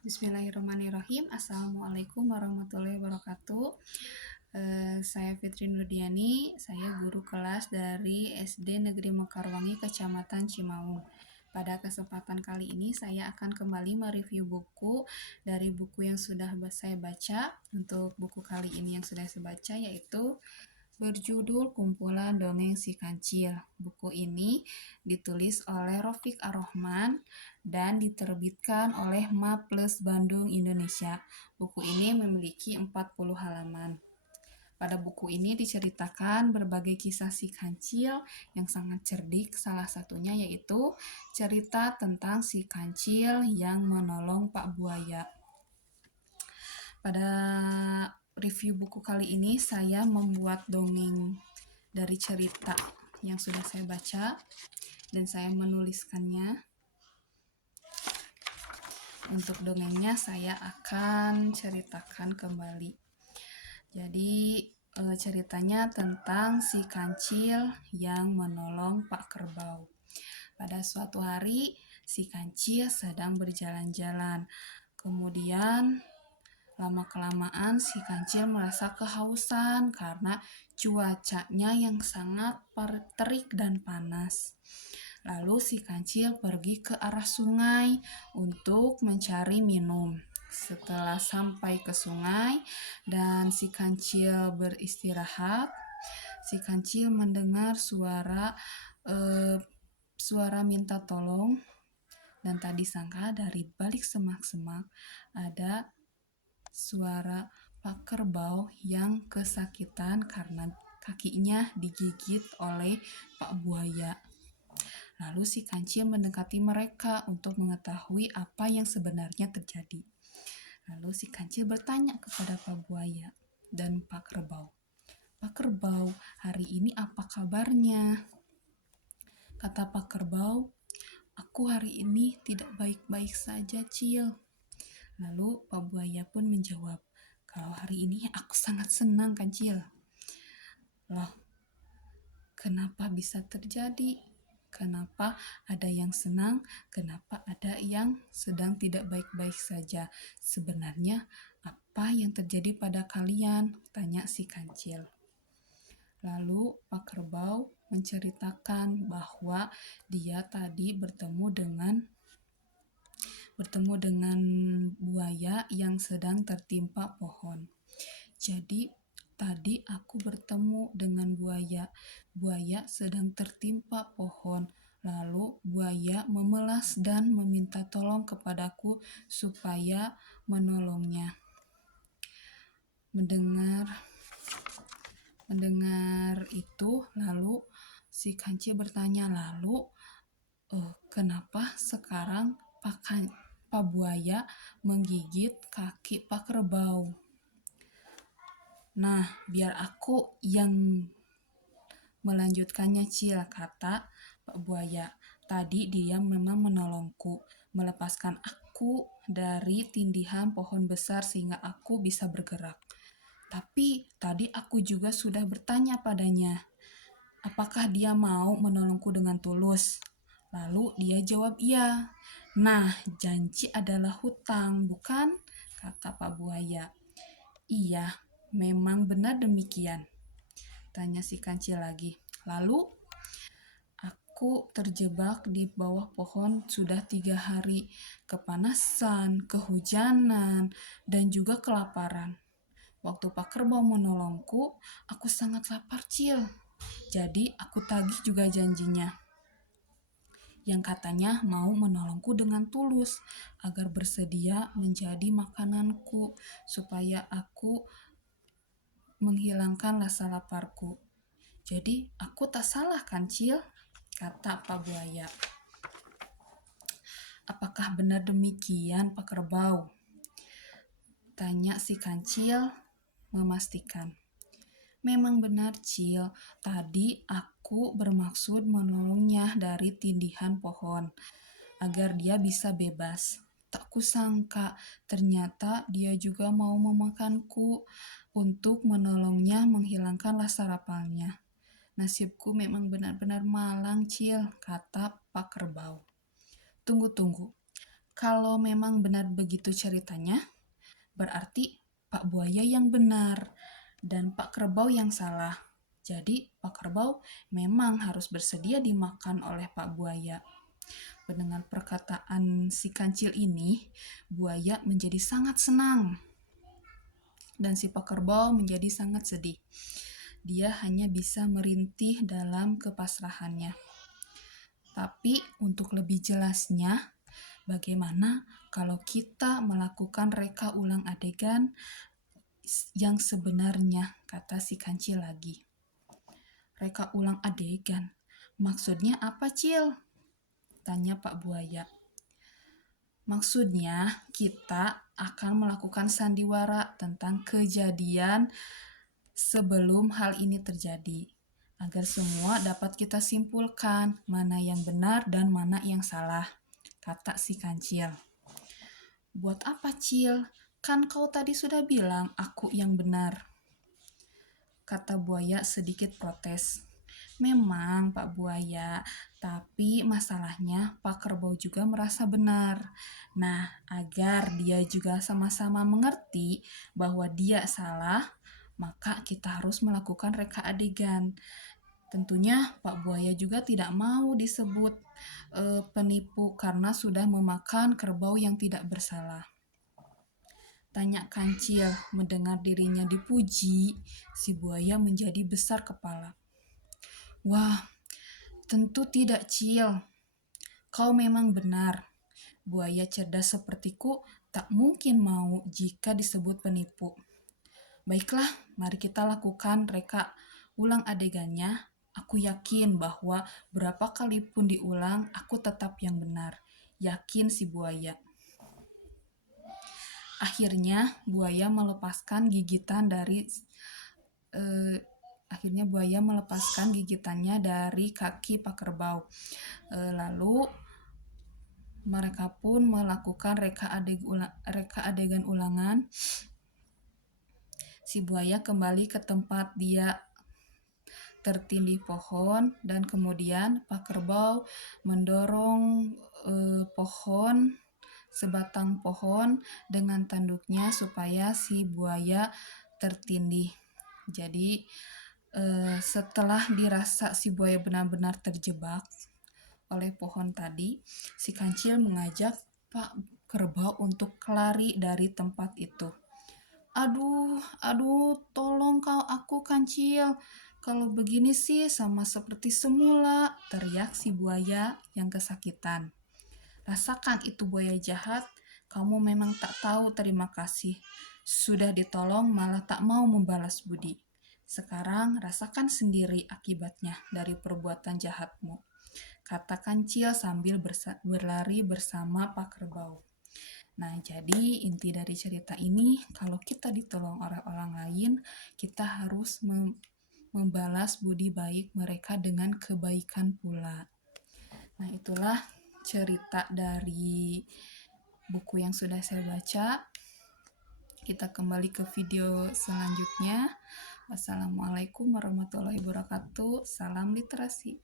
Bismillahirrahmanirrahim. Assalamualaikum warahmatullahi wabarakatuh. Saya Fitri Nurdiani, saya guru kelas dari SD Negeri Mekarwangi, Kecamatan Cimaung. Pada kesempatan kali ini saya akan kembali mereview buku dari buku yang sudah saya baca. Untuk buku kali ini yang sudah saya baca yaitu berjudul Kumpulan Dongeng Si Kancil. Buku ini ditulis oleh Rafiq Ar-Rahman dan diterbitkan oleh Maples Bandung, Indonesia. Buku ini memiliki 40 halaman. Pada buku ini diceritakan berbagai kisah si kancil yang sangat cerdik. Salah satunya yaitu cerita tentang si kancil yang menolong Pak Buaya. Pada review buku kali ini saya membuat dongeng dari cerita yang sudah saya baca dan saya menuliskannya. Untuk dongengnya saya akan ceritakan kembali. Jadi ceritanya tentang si kancil yang menolong Pak Kerbau. Pada suatu hari si kancil sedang berjalan-jalan. Kemudian lama-kelamaan si kancil merasa kehausan karena cuacanya yang sangat terik dan panas. Lalu si kancil pergi ke arah sungai untuk mencari minum. Setelah sampai ke sungai dan si kancil beristirahat, si kancil mendengar suara minta tolong, dan tak disangka dari balik semak-semak ada suara Pak Kerbau yang kesakitan karena kakinya digigit oleh Pak Buaya. Lalu si kancil mendekati mereka untuk mengetahui apa yang sebenarnya terjadi. Lalu si kancil bertanya kepada Pak Buaya dan Pak Kerbau. Pak Kerbau, hari ini apa kabarnya? Kata Pak Kerbau, aku hari ini tidak baik-baik saja, Cil. Lalu Pak Buaya pun menjawab, kalau hari ini aku sangat senang, Kancil. Loh, kenapa bisa terjadi? Kenapa ada yang senang? Kenapa ada yang sedang tidak baik-baik saja? Sebenarnya apa yang terjadi pada kalian? Tanya si kancil. Lalu Pak Kerbau menceritakan bahwa dia tadi bertemu dengan buaya yang sedang tertimpa pohon. Jadi tadi aku bertemu dengan buaya. Buaya sedang tertimpa pohon. Lalu buaya memelas dan meminta tolong kepadaku supaya menolongnya. Mendengar itu, lalu si kancil bertanya, lalu kenapa sekarang Pak Buaya menggigit kaki Pak Kerbau? Nah, biar aku yang melanjutkannya, Cil, kata Pak Buaya. Tadi dia memang menolongku, melepaskan aku dari tindihan pohon besar sehingga aku bisa bergerak. Tapi tadi aku juga sudah bertanya padanya, apakah dia mau menolongku dengan tulus? Lalu dia jawab iya. Nah, janji adalah hutang, bukan? Kata Pak Buaya. Iya, memang benar demikian, tanya si kancil lagi. Lalu aku terjebak di bawah pohon sudah 3 hari, kepanasan, kehujanan, dan juga kelaparan. Waktu Pak Kerbau menolongku, aku sangat lapar, Cil. Jadi aku tagih juga janjinya, yang katanya mau menolongku dengan tulus agar bersedia menjadi makananku supaya aku menghilangkan rasa laparku. Jadi aku tak salah kan, Cil? Kata Pak Buaya. Apakah benar demikian, Pak Kerbau? Tanya si kancil memastikan. Memang benar, Cil. Tadi aku bermaksud menolongnya dari tindihan pohon agar dia bisa bebas. Tak kusangka ternyata dia juga mau memakanku untuk menolongnya menghilangkan rasa laparnya. Nasibku memang benar-benar malang, Cil, kata Pak Kerbau. Tunggu. Kalau memang benar begitu ceritanya, berarti Pak Buaya yang benar dan Pak Kerbau yang salah. Jadi Pak Kerbau memang harus bersedia dimakan oleh Pak Buaya. Mendengar perkataan si kancil ini, buaya menjadi sangat senang. Dan si Pak Kerbau menjadi sangat sedih. Dia hanya bisa merintih dalam kepasrahannya. Tapi untuk lebih jelasnya, bagaimana kalau kita melakukan reka ulang adegan yang sebenarnya, kata si kancil lagi. Reka ulang adegan, maksudnya apa, Cil? Tanya Pak Buaya. Maksudnya, kita akan melakukan sandiwara tentang kejadian sebelum hal ini terjadi, agar semua dapat kita simpulkan mana yang benar dan mana yang salah, kata si kancil. Buat apa, Cil? Kan kau tadi sudah bilang aku yang benar, kata buaya sedikit protes. Memang Pak Buaya, tapi masalahnya Pak Kerbau juga merasa benar. Nah, agar dia juga sama-sama mengerti bahwa dia salah, maka kita harus melakukan reka adegan. Tentunya Pak Buaya juga tidak mau disebut penipu karena sudah memakan kerbau yang tidak bersalah. Tanya kancil, mendengar dirinya dipuji, si buaya menjadi besar kepala. Wah, tentu tidak, Cil. Kau memang benar. Buaya cerdas sepertiku tak mungkin mau jika disebut penipu. Baiklah, mari kita lakukan reka ulang adegannya. Aku yakin bahwa berapa kali pun diulang, aku tetap yang benar. Yakin si buaya. Akhirnya buaya melepaskan gigitannya dari kaki Pak Kerbau. Lalu mereka pun melakukan reka adegan ulangan. Si buaya kembali ke tempat dia tertindih pohon dan kemudian Pak Kerbau mendorong sebatang pohon dengan tanduknya supaya si buaya tertindih. Jadi setelah dirasa si buaya benar-benar terjebak oleh pohon tadi, si kancil mengajak Pak Kerbau untuk lari dari tempat itu. Aduh, tolong kau aku kancil. Kalau begini sih sama seperti semula, teriak si buaya yang kesakitan. Rasakan itu buaya jahat, kamu memang tak tahu terima kasih. Sudah ditolong malah tak mau membalas budi. Sekarang rasakan sendiri akibatnya dari perbuatan jahatmu, kata kancil sambil berlari bersama Pak Kerbau. Nah, jadi inti dari cerita ini, kalau kita ditolong oleh orang lain, kita harus membalas budi baik mereka dengan kebaikan pula. Nah, itulah cerita dari buku yang sudah saya baca. Kita kembali ke video selanjutnya. Wassalamualaikum warahmatullahi wabarakatuh. Salam literasi.